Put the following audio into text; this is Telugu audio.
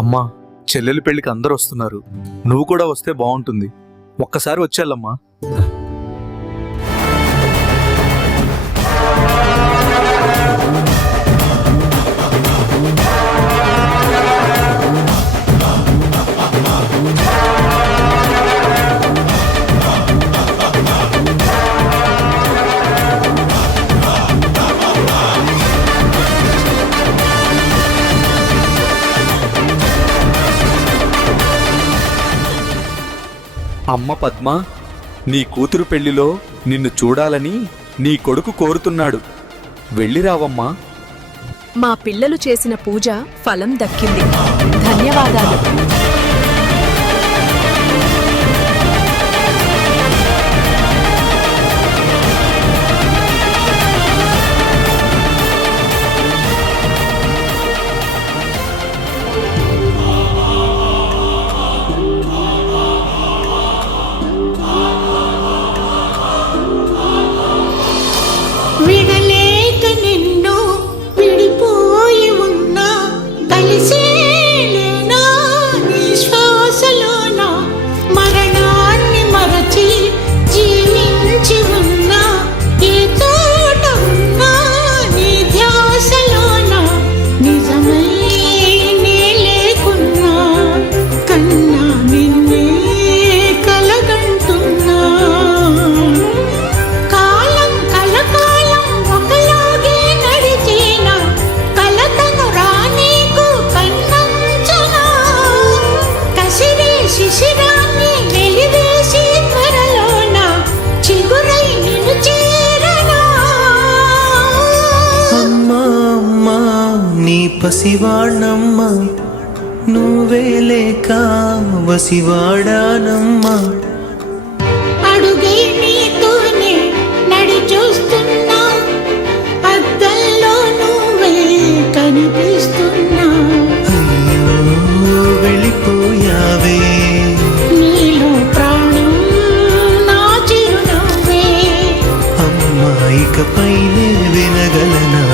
అమ్మా, చెల్లెలి పెళ్లికి అందరూ వస్తున్నారు. నువ్వు కూడా వస్తే బాగుంటుంది. ఒక్కసారి వచ్చేళ్ళమ్మా. అమ్మ పద్మ, నీ కూతురు పెళ్లిలో నిన్ను చూడాలని నీ కొడుకు కోరుతున్నాడు. వెళ్ళిరావమ్మా. మా పిల్లలు చేసిన పూజ ఫలం దక్కింది. ధన్యవాదాలు. విడలేక నిన్ను విడిపోయి ఉన్నా కలిసేలేనా నీ శ్వాసలోన మరణాన్ని మరచి జీవించి ఉన్నా ఏ తోట ఉన్నా నీ ధ్యాసలోన నిజమై నే లేకున్నా కన్నా నిన్నే కలగంటున్నా కాలం కలకాలం ఒకలాగే నడిచేన కలతను రానీకు కన్నంచనా కసిరే శిశిరాన్ని వెలివేసి త్వరలోన చిగురై నిన్ను చేరనా. అమ్మా అమ్మా నీ పసివాణమ్మా, నువ్వే లేక వసివాడానమ్మా. అడుగై నీతోనే నడి చూస్తున్నా అద్దంలో నువ్వే కనిపిస్తున్నా అయ్యో వెళ్ళిపోయావే, నీలో ప్రాణం నా చిరునవ్వే అమ్మా ఇకపైనే వినగలనా?